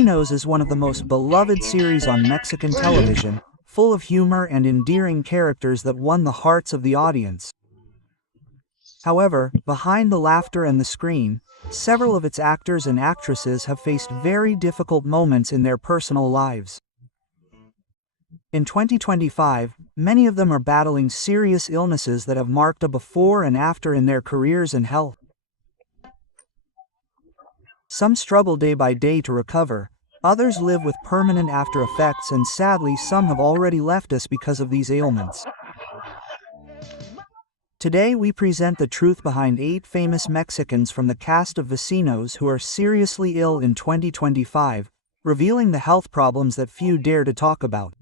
Vecinos is one of the most beloved series on Mexican television, full of humor and endearing characters that won the hearts of the audience. However, behind the laughter and the screen, several of its actors and actresses have faced very difficult moments in their personal lives. In 2025, many of them are battling serious illnesses that have marked a before and after in their careers and health. Some struggle day by day to recover, others live with permanent after effects, and sadly some have already left us because of these ailments. Today we present the truth behind 8 famous Mexicans from the cast of Vecinos who are seriously ill in 2025, revealing the health problems that few dare to talk about.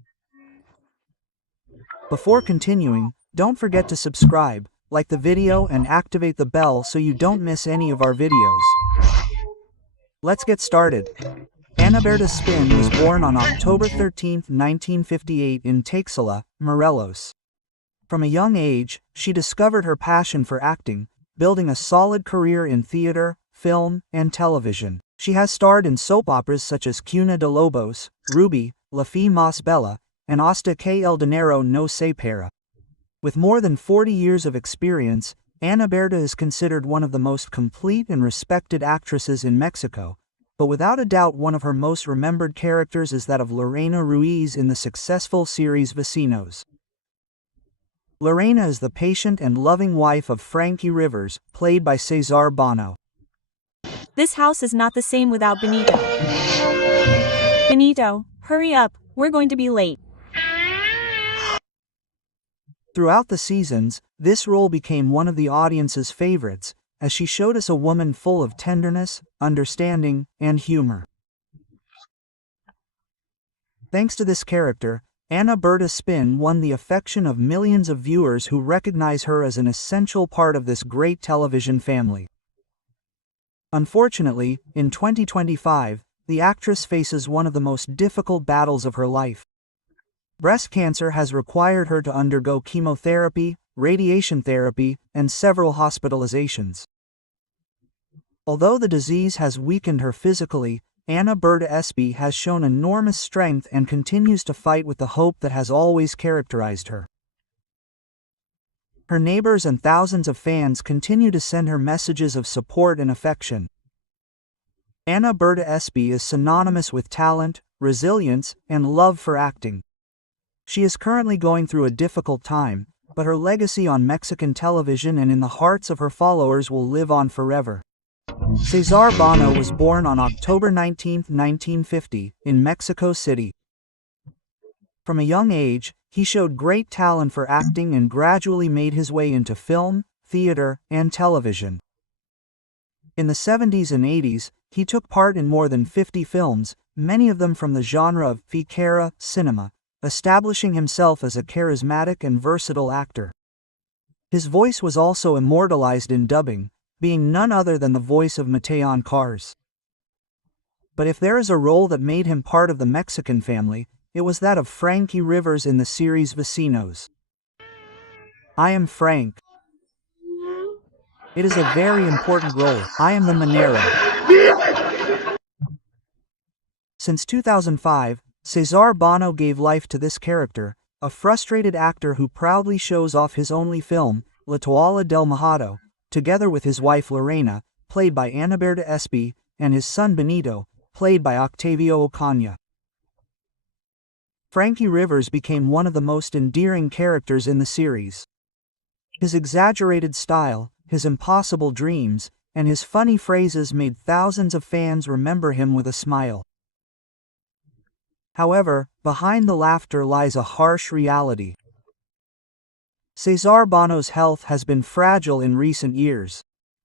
Before continuing, don't forget to subscribe, like the video and activate the bell so you don't miss any of our videos. Let's get started. Ana Berta Spin was born on October 13, 1958 in Teixeira, Morelos. From a young age, she discovered her passion for acting, building a solid career in theater, film, and television. She has starred in soap operas such as Cuna de Lobos, Ruby, La Fee Más Bella, and Hasta que el dinero no se para. With more than 40 years of experience, Ana Berta is considered one of the most complete and respected actresses in Mexico, but without a doubt one of her most remembered characters is that of Lorena Ruiz in the successful series Vecinos. Lorena is the patient and loving wife of Frankie Rivers, played by Cesar Bono. This house is not the same without Benito. Benito, hurry up, we're going to be late. Throughout the seasons, this role became one of the audience's favorites, as she showed us a woman full of tenderness, understanding, and humor. Thanks to this character, Ana Berta Spin won the affection of millions of viewers who recognize her as an essential part of this great television family. Unfortunately, in 2025, the actress faces one of the most difficult battles of her life. Breast cancer has required her to undergo chemotherapy, radiation therapy, and several hospitalizations. Although the disease has weakened her physically, Ana Berta Spin has shown enormous strength and continues to fight with the hope that has always characterized her. Her neighbors and thousands of fans continue to send her messages of support and affection. Ana Berta Spin is synonymous with talent, resilience, and love for acting. She is currently going through a difficult time, but her legacy on Mexican television and in the hearts of her followers will live on forever. Cesar Bono was born on October 19, 1950, in Mexico City. From a young age, he showed great talent for acting and gradually made his way into film, theater, and television. In the 70s and 80s, he took part in more than 50 films, many of them from the genre of ficara cinema, establishing himself as a charismatic and versatile actor. His voice was also immortalized in dubbing, being none other than the voice of Mateon Cars. But if there is a role that made him part of the Mexican family, it was that of Frankie Rivers in the series Vecinos. I am Frank. It is a very important role. I am the Manero. Since 2005, Cesar Bono gave life to this character, a frustrated actor who proudly shows off his only film, La Toalla del Mojado, together with his wife Lorena, played by Ana Berta Spin, and his son Benito, played by Octavio Ocaña. Frankie Rivers became one of the most endearing characters in the series. His exaggerated style, his impossible dreams, and his funny phrases made thousands of fans remember him with a smile. However, behind the laughter lies a harsh reality. Cesar Bono's health has been fragile in recent years.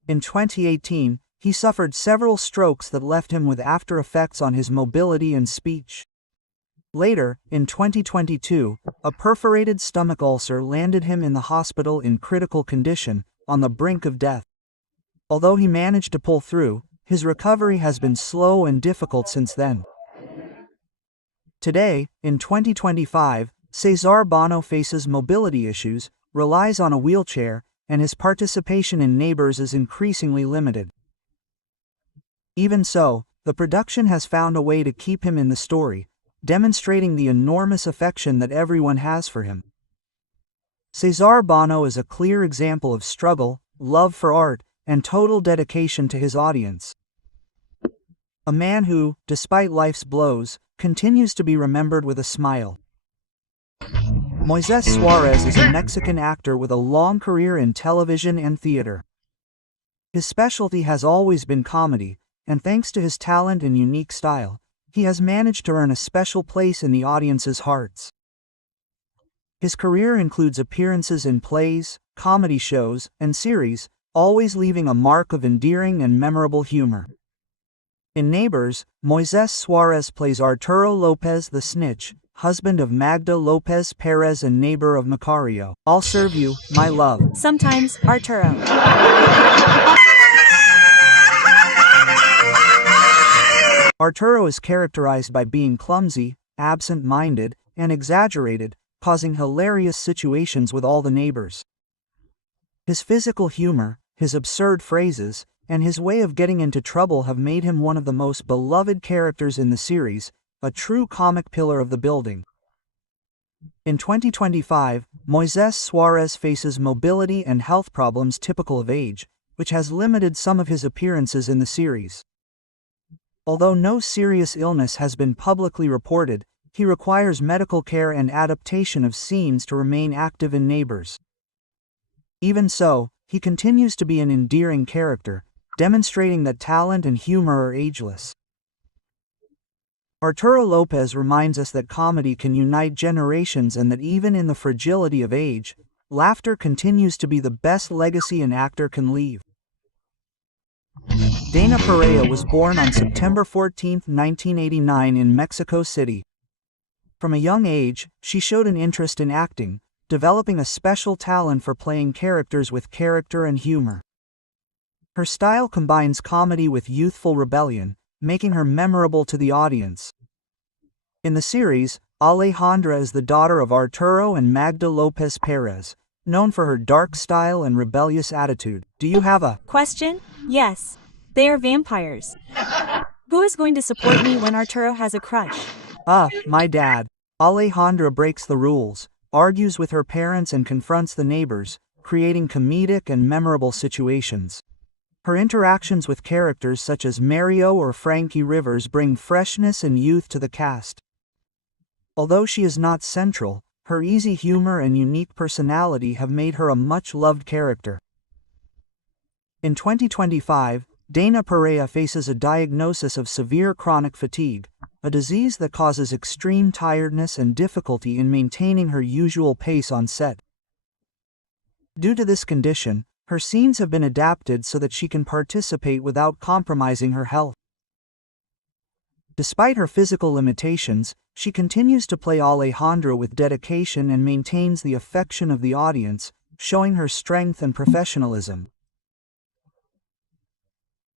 In 2018, he suffered several strokes that left him with after effects on his mobility and speech. Later, in 2022, a perforated stomach ulcer landed him in the hospital in critical condition, on the brink of death. Although he managed to pull through, his recovery has been slow and difficult since then. Today, in 2025, Cesar Bono faces mobility issues, relies on a wheelchair, and his participation in Neighbors is increasingly limited. Even so, the production has found a way to keep him in the story, demonstrating the enormous affection that everyone has for him. Cesar Bono is a clear example of struggle, love for art, and total dedication to his audience. A man who, despite life's blows, continues to be remembered with a smile. Moises Suarez is a Mexican actor with a long career in television and theater. His specialty has always been comedy, and thanks to his talent and unique style, he has managed to earn a special place in the audience's hearts. His career includes appearances in plays, comedy shows, and series, always leaving a mark of endearing and memorable humor. In Neighbors, Moises Suarez plays Arturo Lopez the Snitch, husband of Magda Lopez Perez and neighbor of Macario. I'll serve you, my love. Sometimes, Arturo. Arturo is characterized by being clumsy, absent-minded, and exaggerated, causing hilarious situations with all the neighbors. His physical humor, his absurd phrases, and his way of getting into trouble have made him one of the most beloved characters in the series, a true comic pillar of the building. In 2025, Moises Suarez faces mobility and health problems typical of age, which has limited some of his appearances in the series. Although no serious illness has been publicly reported, he requires medical care and adaptation of scenes to remain active in Neighbors. Even so, he continues to be an endearing character, demonstrating that talent and humor are ageless. Arturo Lopez reminds us that comedy can unite generations and that even in the fragility of age, laughter continues to be the best legacy an actor can leave. Dana Perea was born on September 14, 1989 in Mexico City. From a young age, she showed an interest in acting, developing a special talent for playing characters with character and humor. Her style combines comedy with youthful rebellion, making her memorable to the audience. In the series, Alejandra is the daughter of Arturo and Magda Lopez Perez, known for her dark style and rebellious attitude. Do you have a Question? Yes. They are vampires. Who is going to support me when Arturo has a crush? My dad. Alejandra breaks the rules, argues with her parents and confronts the neighbors, creating comedic and memorable situations. Her interactions with characters such as Mario or Frankie Rivers bring freshness and youth to the cast. Although she is not central, her easy humor and unique personality have made her a much-loved character. In 2025, Dana Perea faces a diagnosis of severe chronic fatigue, a disease that causes extreme tiredness and difficulty in maintaining her usual pace on set. Due to this condition, her scenes have been adapted so that she can participate without compromising her health. Despite her physical limitations, she continues to play Alejandra with dedication and maintains the affection of the audience, showing her strength and professionalism.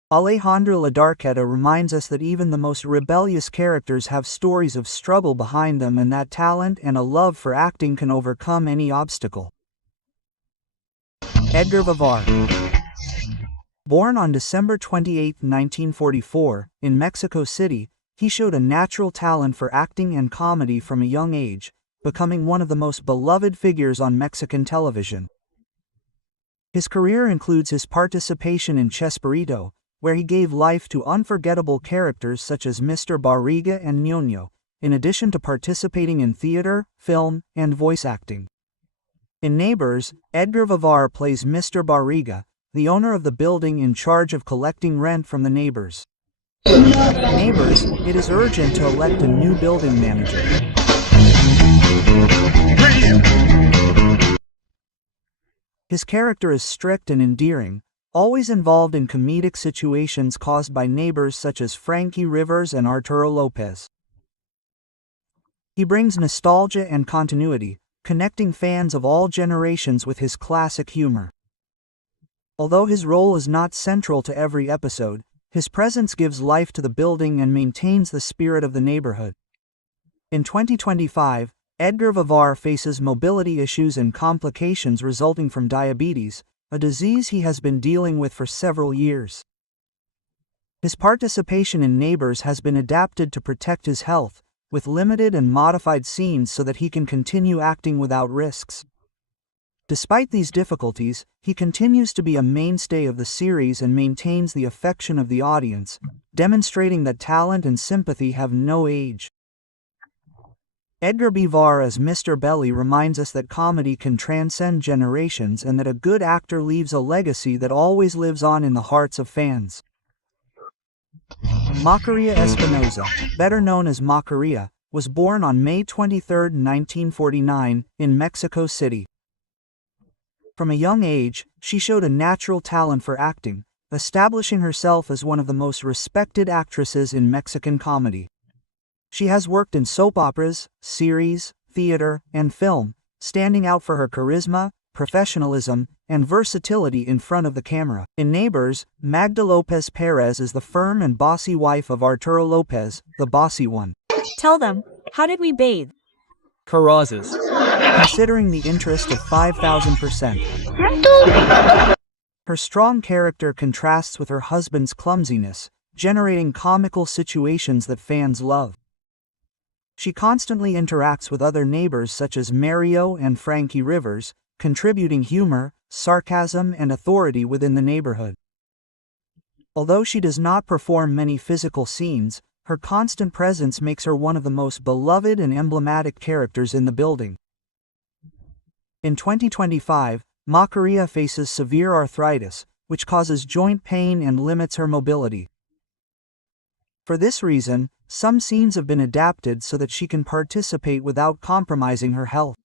Alejandra Ladarqueta reminds us that even the most rebellious characters have stories of struggle behind them and that talent and a love for acting can overcome any obstacle. Edgar Vivar. Born on December 28, 1944, in Mexico City, he showed a natural talent for acting and comedy from a young age, becoming one of the most beloved figures on Mexican television. His career includes his participation in Chespirito, where he gave life to unforgettable characters such as Mr. Barriga and Ñoño, in addition to participating in theater, film, and voice acting. In Neighbors, Edgar Vivar plays Mr. Barriga, the owner of the building in charge of collecting rent from the neighbors. In Neighbors, it is urgent to elect a new building manager. His character is strict and endearing, always involved in comedic situations caused by neighbors such as Frankie Rivers and Arturo Lopez. He brings nostalgia and continuity, connecting fans of all generations with his classic humor. Although his role is not central to every episode, his presence gives life to the building and maintains the spirit of the neighborhood. In 2025, Edgar Vivar faces mobility issues and complications resulting from diabetes, a disease he has been dealing with for several years. His participation in Neighbors has been adapted to protect his health, with limited and modified scenes so that he can continue acting without risks. Despite these difficulties, he continues to be a mainstay of the series and maintains the affection of the audience, demonstrating that talent and sympathy have no age. Edgar Vivar as Mr. Belly reminds us that comedy can transcend generations and that a good actor leaves a legacy that always lives on in the hearts of fans. Macaria Espinosa, better known as Macaria, was born on May 23, 1949, in Mexico City. From a young age, she showed a natural talent for acting, establishing herself as one of the most respected actresses in Mexican comedy. She has worked in soap operas, series, theater, and film, standing out for her charisma, professionalism, and versatility in front of the camera. In Neighbors, Magda Lopez Perez is the firm and bossy wife of Arturo Lopez, the bossy one. Tell them, how did we bathe? Carazes. Considering the interest of 5,000%. Her strong character contrasts with her husband's clumsiness, generating comical situations that fans love. She constantly interacts with other neighbors such as Mario and Frankie Rivers, contributing humor, sarcasm, and authority within the neighborhood. Although she does not perform many physical scenes, her constant presence makes her one of the most beloved and emblematic characters in the building. In 2025, Macaria faces severe arthritis, which causes joint pain and limits her mobility. For this reason, some scenes have been adapted so that she can participate without compromising her health.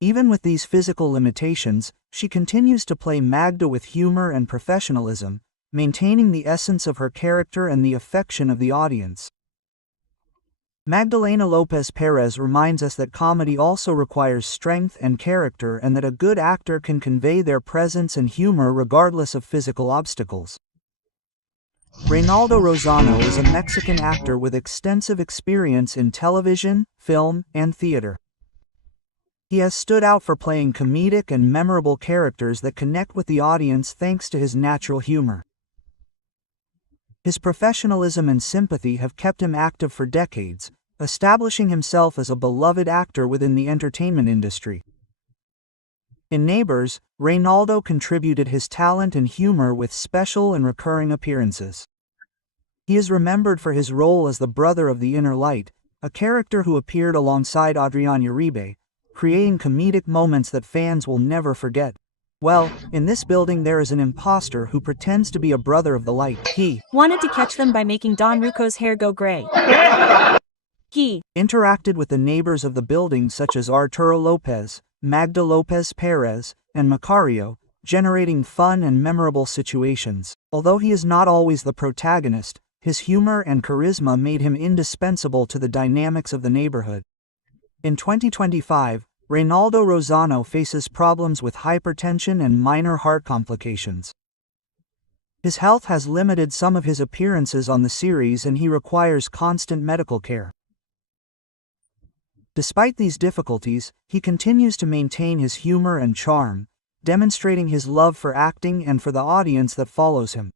Even with these physical limitations, she continues to play Magda with humor and professionalism, maintaining the essence of her character and the affection of the audience. Magdalena Lopez Perez reminds us that comedy also requires strength and character and that a good actor can convey their presence and humor regardless of physical obstacles. Reynaldo Rosano is a Mexican actor with extensive experience in television, film, and theater. He has stood out for playing comedic and memorable characters that connect with the audience thanks to his natural humor. His professionalism and sympathy have kept him active for decades, establishing himself as a beloved actor within the entertainment industry. In Neighbors, Reynaldo contributed his talent and humor with special and recurring appearances. He is remembered for his role as the brother of the Inner Light, a character who appeared alongside Adrian Uribe, creating comedic moments that fans will never forget. Well, in this building there is an imposter who pretends to be a brother of the light. He Wanted to catch them by making Don Ruco's hair go gray. He interacted with the neighbors of the building such as Arturo Lopez, Magda Lopez Perez, and Macario, generating fun and memorable situations. Although he is not always the protagonist, his humor and charisma made him indispensable to the dynamics of the neighborhood. In 2025, Reynaldo Rosano faces problems with hypertension and minor heart complications. His health has limited some of his appearances on the series and he requires constant medical care. Despite these difficulties, he continues to maintain his humor and charm, demonstrating his love for acting and for the audience that follows him.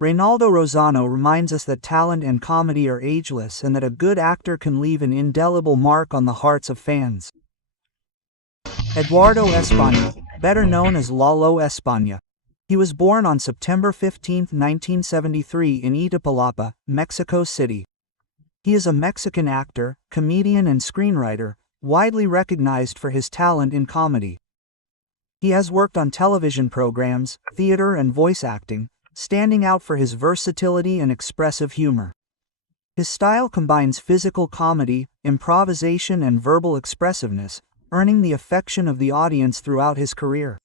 Reynaldo Rosano reminds us that talent and comedy are ageless and that a good actor can leave an indelible mark on the hearts of fans. Eduardo España, better known as Lalo España. He was born on September 15, 1973 in Iztapalapa, Mexico City. He is a Mexican actor, comedian and screenwriter, widely recognized for his talent in comedy. He has worked on television programs, theater and voice acting, standing out for his versatility and expressive humor. His style combines physical comedy, improvisation and verbal expressiveness, earning the affection of the audience throughout his career.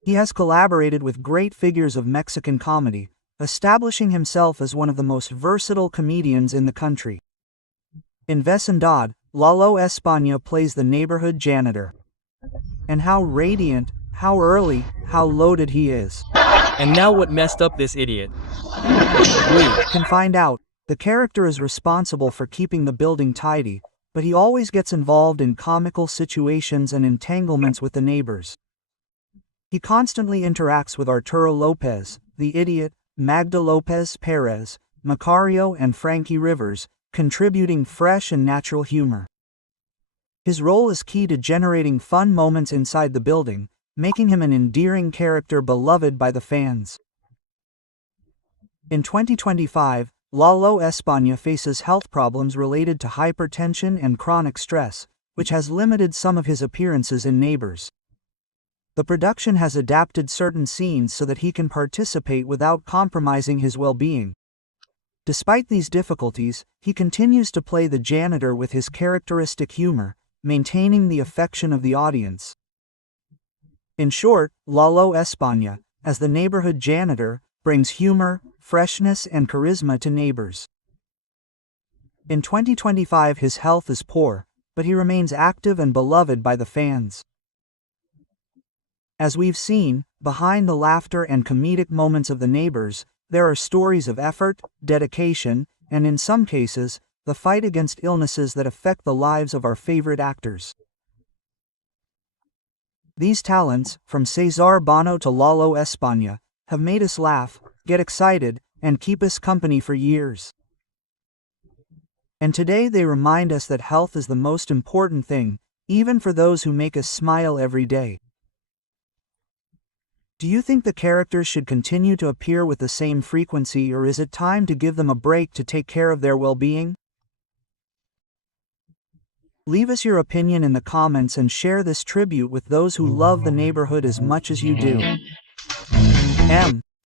He has collaborated with great figures of Mexican comedy, establishing himself as one of the most versatile comedians in the country. In Vecindad, Lalo España plays the neighborhood janitor. And how radiant, how early, how loaded he is. And now what messed up this idiot? We can find out. The character is responsible for keeping the building tidy, but he always gets involved in comical situations and entanglements with the neighbors. He constantly interacts with Arturo Lopez, the idiot, Magda Lopez Perez, Macario and Frankie Rivers, contributing fresh and natural humor. His role is key to generating fun moments inside the building, making him an endearing character beloved by the fans. In 2025, Lalo España faces health problems related to hypertension and chronic stress, which has limited some of his appearances in Neighbors. The production has adapted certain scenes so that he can participate without compromising his well-being. Despite these difficulties, he continues to play the janitor with his characteristic humor, maintaining the affection of the audience. In short, Lalo España, as the neighborhood janitor, brings humor, freshness and charisma to Neighbors. In 2025 his health is poor, but he remains active and beloved by the fans. As we've seen, behind the laughter and comedic moments of the Neighbors, there are stories of effort, dedication, and in some cases, the fight against illnesses that affect the lives of our favorite actors. These talents, from Cesar Bono to Lalo España, have made us laugh, get excited, and keep us company for years. And today they remind us that health is the most important thing, even for those who make us smile every day. Do you think the characters should continue to appear with the same frequency, or is it time to give them a break to take care of their well-being? Leave us your opinion in the comments and share this tribute with those who love the neighborhood as much as you do.